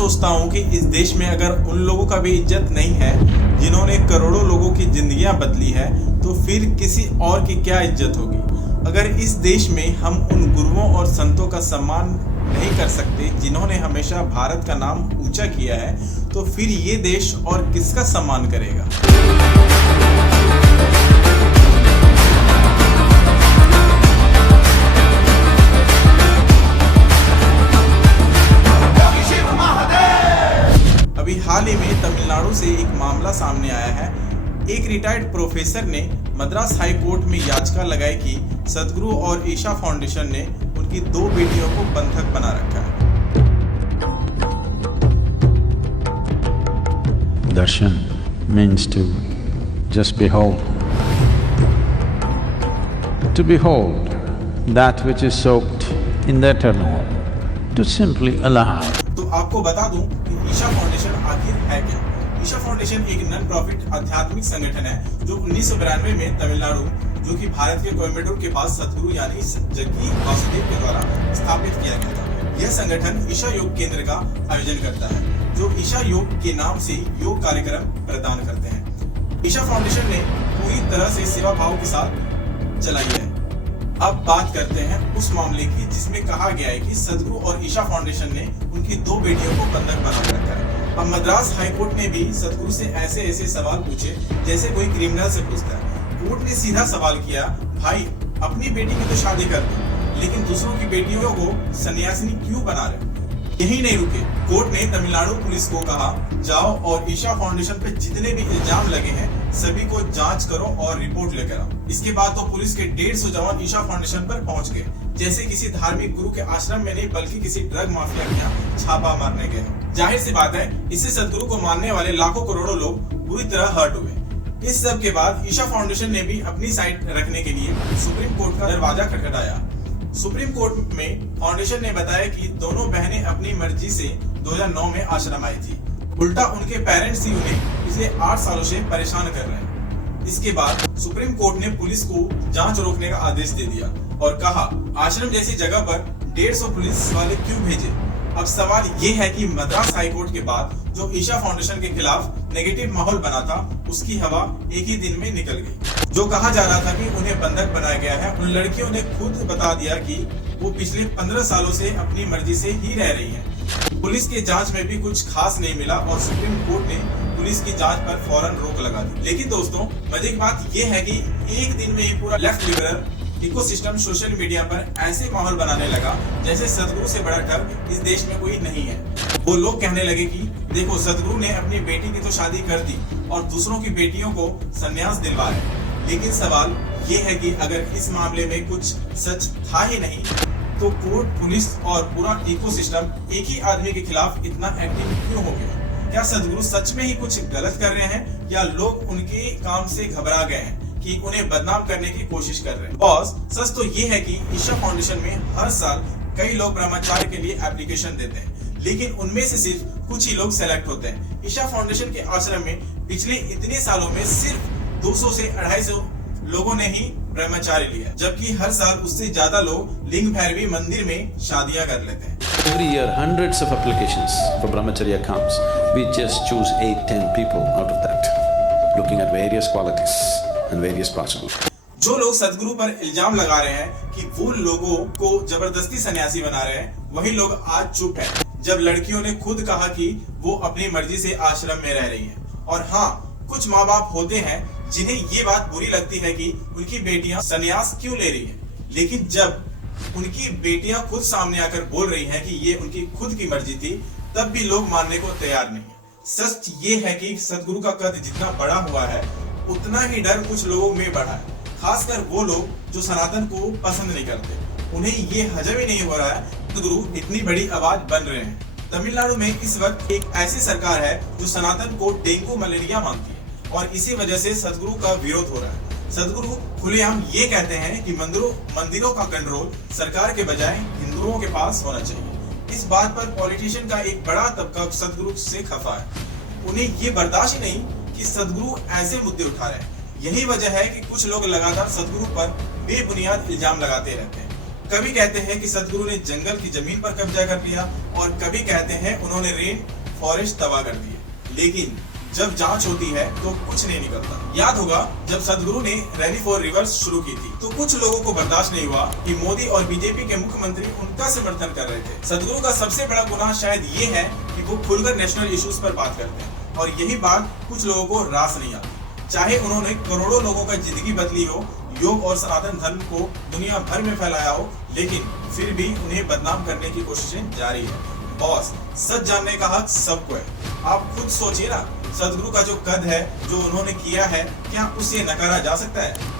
सोचता हूँ कि इस देश में अगर उन लोगों का भी इज्जत नहीं है जिन्होंने करोड़ों लोगों की जिंदगियां बदली है, तो फिर किसी और की क्या इज्जत होगी। अगर इस देश में हम उन गुरुओं और संतों का सम्मान नहीं कर सकते जिन्होंने हमेशा भारत का नाम ऊंचा किया है, तो फिर ये देश और किसका सम्मान करेगा। अभी हाल ही में तमिलनाडु से एक मामला सामने आया है। एक रिटायर्ड प्रोफेसर ने मद्रास हाई कोर्ट में याचिका लगाई कि सद्गुरु और ईशा फाउंडेशन ने उनकी 2 बेटियों को बंधक बना रखा है। Darshan means to just behold. To behold that which is soaked in the eternal. To simply allow. तो आपको बता दूं कि ईशा फाउंडेशन आखिर है क्या। ईशा फाउंडेशन एक नॉन प्रॉफिट आध्यात्मिक संगठन है जो 1992 में तमिलनाडु, जो कि भारत के कोयम्बटूर के पास सद्गुरु यानी जग्गी वासुदेव के द्वारा स्थापित किया गया था। यह संगठन ईशा योग केंद्र का आयोजन करता है, जो ईशा योग के नाम से योग कार्यक्रम प्रदान करते हैं। ईशा फाउंडेशन ने पूरी तरह से सेवा भाव के साथ चलाई है। अब बात करते हैं उस मामले की जिसमें कहा गया है कि सद्गुरु और ईशा फाउंडेशन ने उनकी 2 बेटियों को बंधक बना रखा है। अब मद्रास हाई कोर्ट ने भी सद्गुरु से ऐसे सवाल पूछे जैसे कोई क्रिमिनल से पूछता है। कोर्ट ने सीधा सवाल किया, भाई अपनी बेटी की तो शादी कर दी, लेकिन दूसरों की बेटियों को सन्यासिनी क्यों बना रहे? यही नहीं रुके, कोर्ट ने तमिलनाडु पुलिस को कहा, जाओ और ईशा फाउंडेशन पे जितने भी इल्जाम लगे हैं सभी को जांच करो और रिपोर्ट लेकर आओ। इसके बाद तो पुलिस के 150 जवान ईशा फाउंडेशन पर पहुंच गए, जैसे किसी धार्मिक गुरु के आश्रम में नहीं बल्कि किसी ड्रग माफिया के यहाँ छापा मारने गए। जाहिर सी बात है, इससे सद्गुरु को मानने वाले लाखों करोड़ों लोग बुरी तरह हर्ट हुए। इस सब के बाद ईशा फाउंडेशन ने भी अपनी साइड रखने के लिए सुप्रीम कोर्ट का दरवाजा खटखटाया। सुप्रीम कोर्ट में फाउंडेशन ने बताया कि दोनों बहनें अपनी मर्जी से 2009 में आश्रम आई थी। उल्टा उनके पेरेंट्स ही उन्हें पिछले 8 सालों से परेशान कर रहे हैं। इसके बाद सुप्रीम कोर्ट ने पुलिस को जांच रोकने का आदेश दे दिया और कहा, आश्रम जैसी जगह पर 150 पुलिस वाले क्यों भेजे। अब सवाल ये है कि मद्रास हाई कोर्ट के बाद जो ईशा फाउंडेशन के खिलाफ नेगेटिव माहौल बना था, उसकी हवा एक ही दिन में निकल गई। जो कहा जा रहा था कि उन्हें बंधक बनाया गया है, उन लड़कियों ने खुद बता दिया कि वो पिछले 15 सालों से अपनी मर्जी से ही रह रही हैं। पुलिस के जांच में भी कुछ खास नहीं मिला और सुप्रीम कोर्ट ने पुलिस की जांच पर फौरन रोक लगा दी। लेकिन दोस्तों, मजे की बात ये है कि एक दिन में ये पूरा left liberal ecosystem social media पर ऐसे माहौल बनाने लगा जैसे सद्गुरु से बड़ा ठग इस देश में कोई नहीं है। वो लोग कहने लगे कि देखो, सद्गुरु ने अपनी बेटी की तो शादी कर दी और दूसरों की बेटियों को संन्यास दिलवा रहे। लेकिन सवाल ये है कि अगर इस मामले में कुछ सच था ही नहीं, तो कोर्ट, पुलिस और पूरा इकोसिस्टम एक ही आदमी के खिलाफ इतना एक्टिव क्यों हो गया? क्या सद्गुरु सच में ही कुछ गलत कर रहे हैं या लोग उनके काम से घबरा गए हैं कि उन्हें बदनाम करने की कोशिश कर रहे हैं? बॉस, सच तो ये है कि ईशा फाउंडेशन में हर साल कई लोग ब्रह्मचार्य के लिए एप्लीकेशन देते हैं, लेकिन उनमें से सिर्फ कुछ ही लोग सेलेक्ट होते हैं। ईशा फाउंडेशन के आश्रम में पिछले इतने सालों में सिर्फ 200 से 250 लोगों ने ही ब्रह्मचार्य लिया, जबकि हर साल उससे ज्यादा लोग लिंग भैरवी मंदिर में शादियां कर लेते हैं। Every year, hundreds of applications for brahmacharya comes. We just choose 8-10 people out of that, looking at various qualities and various possibilities. जो लोग सद्गुरु पर इल्जाम लगा रहे हैं कि वो लोगों को जबरदस्ती सन्यासी बना रहे हैं, वही लोग आज चुप हैं, जब लड़कियों ने खुद कहा कि वो अपनी मर्जी से आश्रम में रह रही हैं। और हाँ, कुछ माँ बाप होते हैं जिन्हें ये बात बुरी लगती है कि उनकी बेटियां सन्यास क्यों ले रही हैं, लेकिन जब उनकी बेटियां खुद सामने आकर बोल रही हैं कि ये उनकी खुद की मर्जी थी, तब भी लोग मानने को तैयार नहीं है। सच ये है कि सद्गुरु का कद जितना बड़ा हुआ है, उतना ही डर कुछ लोगों में बढ़ा है, खासकर वो लोग जो सनातन को पसंद नहीं करते। उन्हें ये हजम ही नहीं हो रहा है सद्गुरु इतनी बड़ी आवाज बन रहे हैं। तमिलनाडु में इस वक्त एक ऐसी सरकार है जो सनातन को डेंगू मलेरिया मानती है और इसी वजह से सद्गुरु का विरोध हो रहा है। सद्गुरु खुलेआम ये कहते हैं कि मंदिरों का कंट्रोल सरकार के बजाय हिंदुओं के पास होना चाहिए। इस बात पर पॉलिटिशियन का एक बड़ा तबका सद्गुरु से खफा है। उन्हें ये बर्दाश्त ही नहीं कि सद्गुरु ऐसे मुद्दे उठा रहे हैं। यही वजह है कि कुछ लोग लगातार सद्गुरु पर बेबुनियाद इल्जाम लगाते रहते हैं। कभी कहते हैं कि सदगुरु ने जंगल की जमीन पर कब्जा कर लिया और कभी कहते हैं उन्होंने रेन फॉरेस्ट तबाह कर दिए, लेकिन जब जांच होती है तो कुछ नहीं निकलता। याद होगा जब सदगुरु ने रैली फॉर रिवर्स शुरू की थी तो कुछ लोगों को बर्दाश्त नहीं हुआ कि मोदी और बीजेपी के मुख्यमंत्री उनका समर्थन कर रहे थे। सदगुरु का सबसे बड़ा गुनाह शायद ये है कि वो खुलकर नेशनल इश्यूज पर बात करते हैं और यही बात कुछ लोगों को रास नहीं आती। चाहे उन्होंने करोड़ों लोगों का जिंदगी बदली हो, योग और सनातन धर्म को दुनिया भर में फैलाया हो, लेकिन फिर भी उन्हें बदनाम करने की कोशिशें जारी है। बॉस, सच जानने का हक सबको है। आप खुद सोचिए ना, सदगुरु का जो कद है, जो उन्होंने किया है, क्या उसे नकारा जा सकता है?